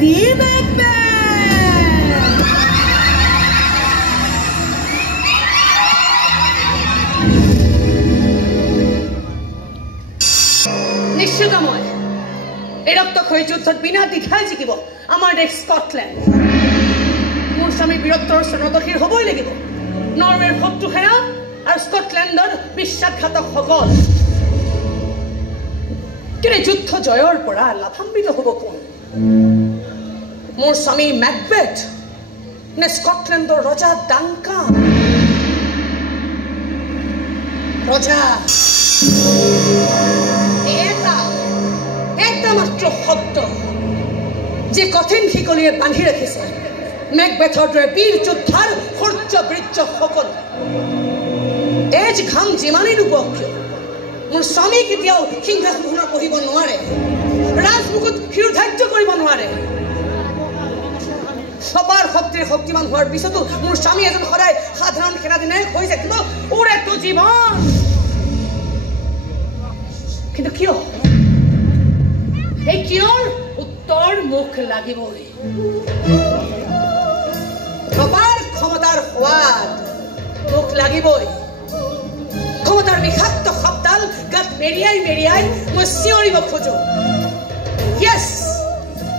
Lady Macbeth! নিশ্চিতময় এই ৰক্তক্ষয়ী যুদ্ধত বিনা দ্বিধায় জিকিব আমাৰ দেশ স্কটলেণ্ড মোৰ স্বামী বীৰত্বৰ স্বৰ্ণদশীৰ হ'বই লাগিব নৰৱেৰ শত্ৰু সেনা আৰু স্কটলেণ্ডৰ বিশ্বাসঘাতকসকল কিন্তু যুদ্ধ জয়ৰ পৰা লাভান্বিত হ'ব কোন মোৰ স্বামী মেকবেথ নে স্কটলেণ্ডৰ ৰজা ডাংকান ৰজা এটা মাত্ৰ শব্দ যে কঠিন শিকলিয়ে বান্ধি ৰাখিছে মেকবেথৰ দৰে বীৰ যোদ্ধাৰ শৌৰ্য বীৰ্য সকল তেজ ঘাম যিমানেই ডুবক কিয় মোৰ স্বামী কেতিয়াও সিংহাসনত বহিব নোৱাৰে ৰাজমুকুট শিৰোধাৰ্য কৰিব নোৱাৰে সবাৰ শক্তিৰ শক্তিমান হোৱাৰ পিছতো মোৰ স্বামী এজন সদায় সাধাৰণ সেনাধিনায়ক হৈ থাকিব ওৰেটো জীৱন কিন্তু কিয় এই কিয়ৰ উত্তৰ মুখ লাগিবই সবাৰ ক্ষমতাৰ সোৱাদ মুখ লাগিবই ক্ষমতাৰ বিষাক্ত শব্দাল গাত মেৰিয়াই মেৰিয়াই মই চিঞৰিব খোজো Yes,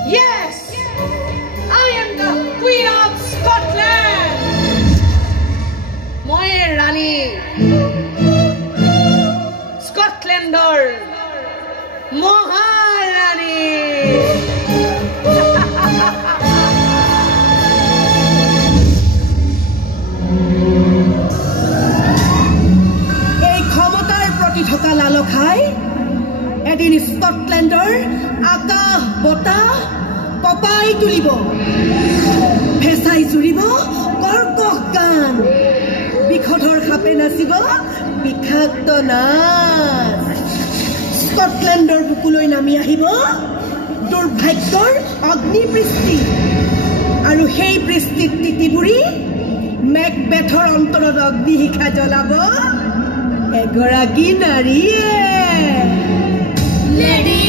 yes, I am the Queen of Scotland. মই ৰাণী স্কটলেণ্ডৰ মহাৰাণী এই ক্ষমতাৰ প্ৰতি থকা লালসাই এদিন স্কটলেণ্ডৰ আকাশ বতাহ কপাই তুলিব ফেঁচাই জুৰিব কৰ্কশ গান বিষধৰ সাপে নাচিব বিষাক্ত নাচ স্কটলেণ্ডৰ বুকুলৈ নামি আহিব দুৰ্ভাগ্যৰ অগ্নিবৃষ্টি আৰু সেই বৃষ্টিত তিতিবুৰি মেকবেথৰ অন্তৰত অগ্নিশিখা জ্বলাব এগৰাকী নাৰীয়ে Lady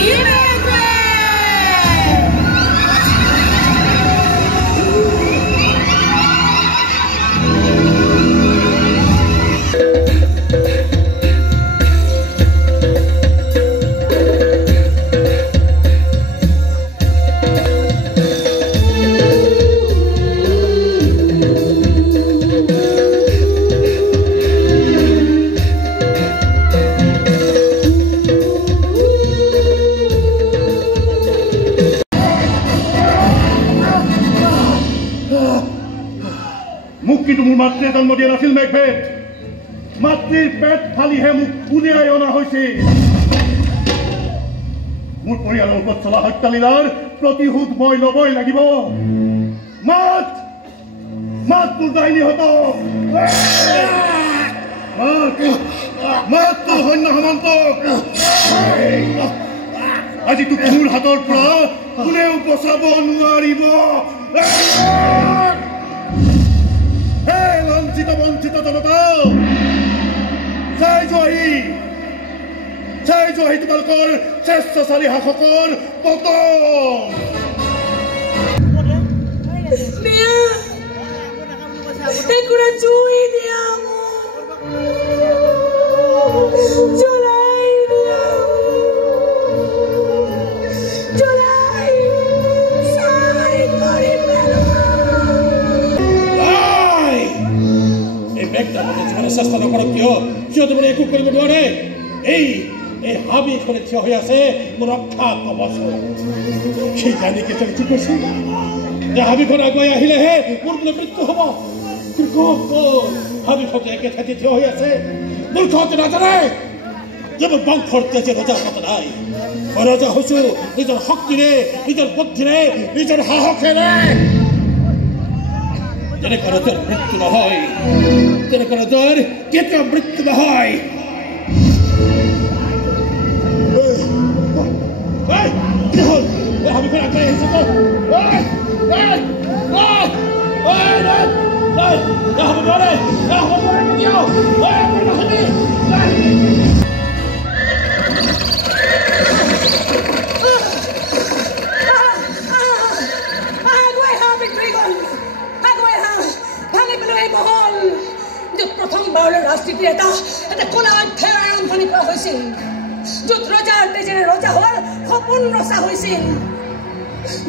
কিন্তু মোৰ মাতৃয়ে জন্ম দিয়া নাছিল মেকবেথ মাতৃৰ পেট ফালিহে মোক উলিয়াই অনা হৈছে মোৰ পৰিয়ালৰ ওপৰত চলা হত্যালীলাৰ প্ৰতিশোধ মই ল'বই লাগিব মাত মাত তোৰ ডাইনীহঁতক মাত তোৰ সৈন্য সামন্তক আজি তোক মোৰ হাতৰ পৰা কোনেও বচাব নোৱাৰিব বঞ্চিত বঞ্চিত জনতা চাই যোৱাহি তোমালোকৰ শ্ৰেষ্ঠশালী শাসকৰ পতন একোৰা জুই দিয়া জ্বলাই দিয়া জ্বলাই চাই কৰি চেষ্টা নকৰক কিয় সিহঁতে মানে একো কৰিব নোৱাৰে এই হাবিখনে থিয় হৈ আছে মোৰ ৰক্ষা কবচ সেই জানি কি কৈছে যে হাবিখন আগুৱাই আহিলেহে মোৰ বোলে মৃত্যু হ'ব হাবিখনে একে ঠাইতে থিয় হৈ আছে মোৰ ঘৰতে নাজানে যে মোৰ বংশৰ তেজে ৰজাৰ কথা নাই মই ৰজা হৈছো নিজৰ শক্তিৰে নিজৰ বুদ্ধিৰে নিজৰ সাহসেৰে তেনেকুৱা ৰজাৰ মৃত্যু নহয় তেনেকুৱা ৰজাৰ কেতিয়াও মৃত্যু নহয় হাবিখন আগুৱাই আহিছে সপোন ৰচা হৈছিল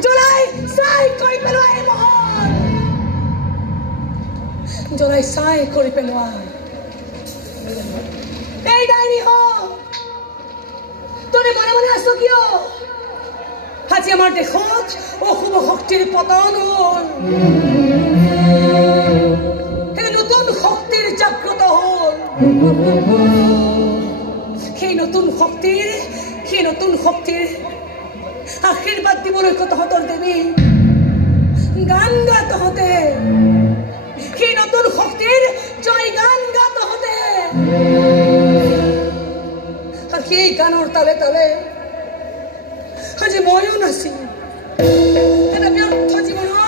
জ্বলাই ছাই কৰি পেলোৱা এই মহল জ্বলাই ছাই কৰি পেলোৱা এই ডাইনী তোৰে মনে মনে আছ কিয় আজি আমাৰ দেশত অশুভ শক্তিৰ পতন হ'ল নতুন শক্তিৰ জাগ্ৰত হ'ল সেই নতুন শক্তিৰ আশীৰ্বাদ দিবলৈ তহঁতৰ দেৱী গান গা তহঁতে সেই নতুন শক্তিৰ জয় গান গা তহঁতে আৰু সেই গানৰ তালে তালে আজি ময়ো নাছিল এটা ব্যৰ্থ জীৱনৰ